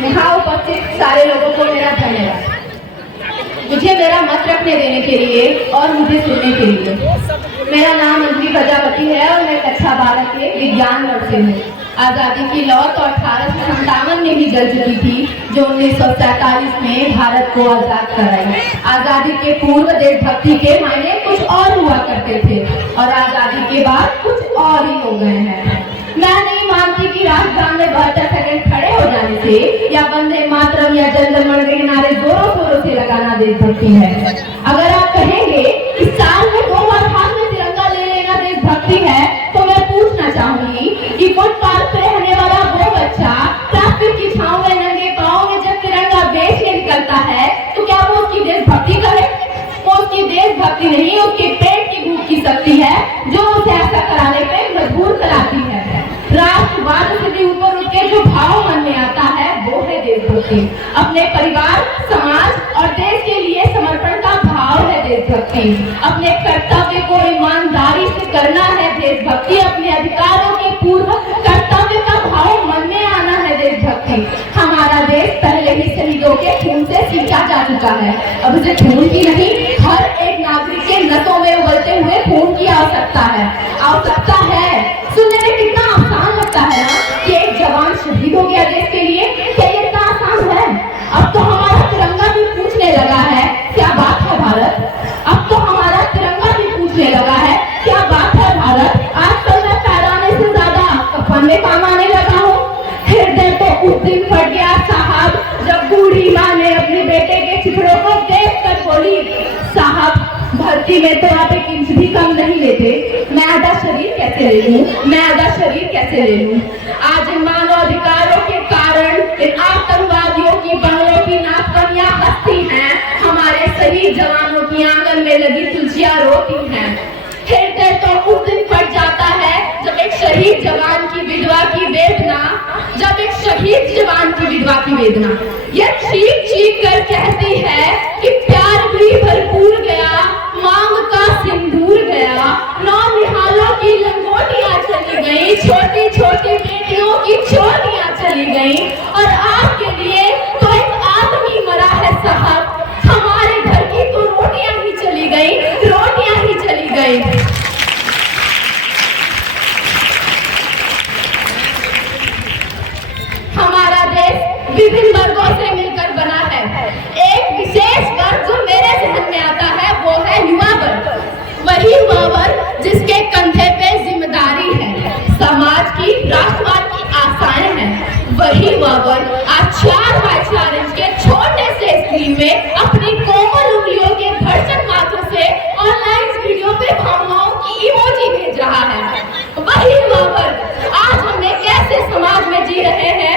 यहाँ उपस्थित सारे लोगों को मेरा धन्यवाद, मुझे मेरा मत रखने देने के लिए और मुझे सुनने के लिए। मेरा नाम अंजलि प्रजापति है और मैं कक्षा 12 के विज्ञान वर्ग से हूँ। आज़ादी की लौ तो 1857 में ही जल चुकी थी, जो 1947 में भारत को आज़ाद कराई। आज़ादी के पूर्व देशभक्ति के मायने कुछ और हुआ करते थे और आज़ादी के बाद कुछ और ही हो गए हैं। मैं नहीं मानती कि राजधानी में 72 सेकंड खड़े हो जाने से या वंदे मातरम या जन गण मन के नारे जोरों शोरों से लगाना देशभक्ति है। अगर आप कहेंगे कि साल में 2 बार हाथ में तिरंगा ले लेना देशभक्ति है, तो मैं पूछना चाहूंगी कि फुटपाथ पे रहने वाला वो बच्चा ट्रैफिक की छांव में नंगे पांव में जब तिरंगा बेचने निकलता है, तो क्या वो उसकी देशभक्ति करे? वो उसकी देशभक्ति नहीं, उसके पेट की भूख की शक्ति है जो उसे ऐसा कराने पे मजबूर कराती है। राष्ट्रवाद से भी ऊपर उठ के जो भाव मन में आता है वो है देशभक्ति। अपने परिवार, समाज और देश के लिए समर्पण का भाव है देशभक्ति। अपने कर्तव्य को ईमानदारी से करना है देशभक्ति। अपने अधिकारों के पूर्व कर्तव्य का भाव मन में आना है देशभक्ति। हमारा देश पहले ही शहीदों के खून से सींचा जा चुका है। अब उसे खून की नहीं, हर एक नागरिक के नसों में उबलते हुए खून की आवश्यकता है। सुनने में कितना आसान लगता है ना कि एक जवान शहीद हो गया देश के लिए। क्या ये इतना आसान है? अब तो हमारा तिरंगा भी पूछने लगा है, क्या बात है भारत? अब तो हमारा तिरंगा भी पूछने लगा है, क्या बात है भारत? आजकल मैं पैराने से ज्यादा कफन में काम आने लगा हूँ। हृदय तो उस दिन फट गया साहब, जब बूढ़ी माँ ने अपने बेटे के चिथड़ों को देख कर बोली, साहब भर्ती में तो आप 1 इंच भी कम नहीं लेते, मैं आधा शरीर कैसे ले लूं? मैं आधा शरीर कैसे ले लूं? आज मानवाधिकारों के कारण इन आतंकवादियों की बंगलों की नाकनियां हंसती हैं, हमारे शहीद जवानों की आंगन में लगी तुलसियां रोती हैं। हृदय तो उस दिन फट जाता है जब एक शहीद जवान की विधवा की वेदना, जब एक शहीद जवान की विधवा की वेदना ये चीख चीख कर कहती है कि प्यार भी भरपूर गया, मांग का सिंदूर गया, नौनिहालों की लंगोटियां चली गई, छोटी छोटी बेटियों की चोटियां चली गई और आपके लिए तो एक आदमी मरा है साहब। हमारे घर की तो रोटियां ही चली गई, रोटियां ही चली गई। हमारा देश विभिन्न वर्गों से मिलकर बना है। एक विशेष वर्ग जो मेरे जहन में आता है वो है युवा वर्ग। वही युवा वर्ग जिसके कंधे पे जिम्मेदारी है, समाज की, राष्ट्रवाद की आशाएं हैं। वही युवा वर्ग आज 4x4 इंच के छोटे से स्क्रीन में अपनी कोमल उंगलियों के घर्षण मात्र से ऑनलाइन वीडियो पे भावनाओं की इमोजी भेज रहा है। वही युवा वर्ग आज हम एक ऐसे समाज में जी रहे हैं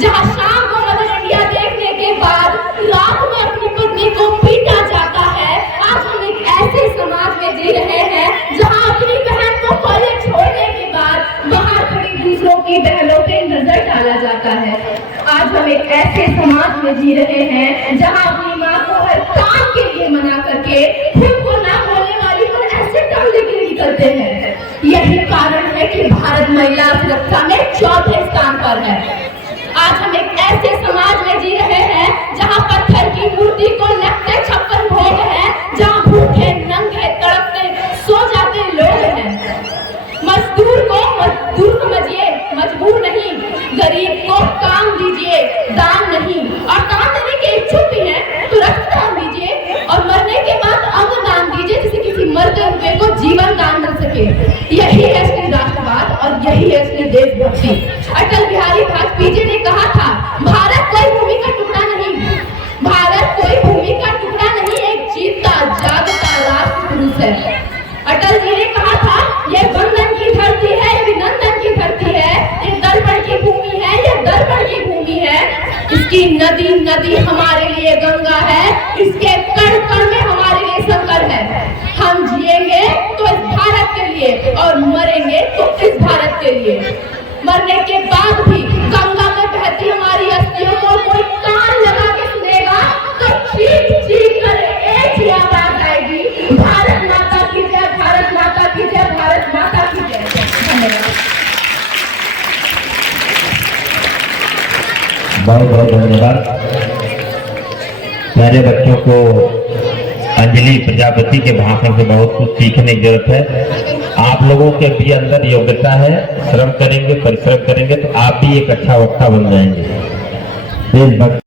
जहां शाम को मदर इंडिया देखने के बाद रात में अपनी पत्नी को पीटा जाता है। आज हम एक ऐसे समाज में जी रहे हैं जहां अपनी बहन को कॉलेज छोड़ने के बाद बाहर खड़ी दूसरों की बहनों पे नजर डाला जाता है। आज हम एक ऐसे समाज में जी रहे हैं जहां अपनी माँ को हर काम के लिए मना करके खुद को ना बोलने वाली पर ऐसे टांग लेके निकलते हैं। यही कारण है कि भारत महिला सुरक्षा में 4थे स्थान पर है। आज हम एक ऐसे समाज में जी रहे हैं जहां पत्थर की मूर्ति को लगते 56 भोग है, जहां भूखे नंगे तड़पते सो जाते लोग हैं। मजदूर को मजदूर समझिए, मजबूर नहीं। गरीब को काम दीजिए, दान नहीं। और दान देने के इच्छुक भी हैं तो रक्तदान दीजिए और मरने के बाद अंग दान दीजिए, जिससे किसी मरते हुए को जीवन दान मिल सके। यही है असली राष्ट्रवाद और यही है असली देशभक्ति। अटल बिहारी वाजपेयी जी ने कहा था, भारत कोई भूमि का टुकड़ा नहीं, भारत कोई भूमि का टुकड़ा नहीं, एक जीता जागता राष्ट्र पुरुष है। अटल जी ने कहा था, यह बंधन की धरती है, अभिनंदन की धरती है, ये दर्पण की भूमि है, ये दर्पण की भूमि है। इसकी नदी नदी हमारे लिए गंगा है, इसके कण कण में हमारे लिए शंकर है। हम जिएंगे तो इस भारत के लिए और मरेंगे तो इस भारत के लिए। मरने के बाद भी गंगा में बहती हमारी अस्थियों को कोई कान लगा के सुनेगा तो चीख चीख कर एक ही आवाज आएगी, भारत माता की जय, भारत माता की जय, भारत माता की जय। धन्यवाद। बहुत बहुत धन्यवाद। प्यारे बच्चों को अंजलि प्रजापति के भाषण से बहुत कुछ सीखने की जरूरत है। आप लोगों के भी अंदर योग्यता है, श्रम करेंगे, परिश्रम करेंगे तो आप भी एक अच्छा वक्ता बन जाएंगे। देशभक्त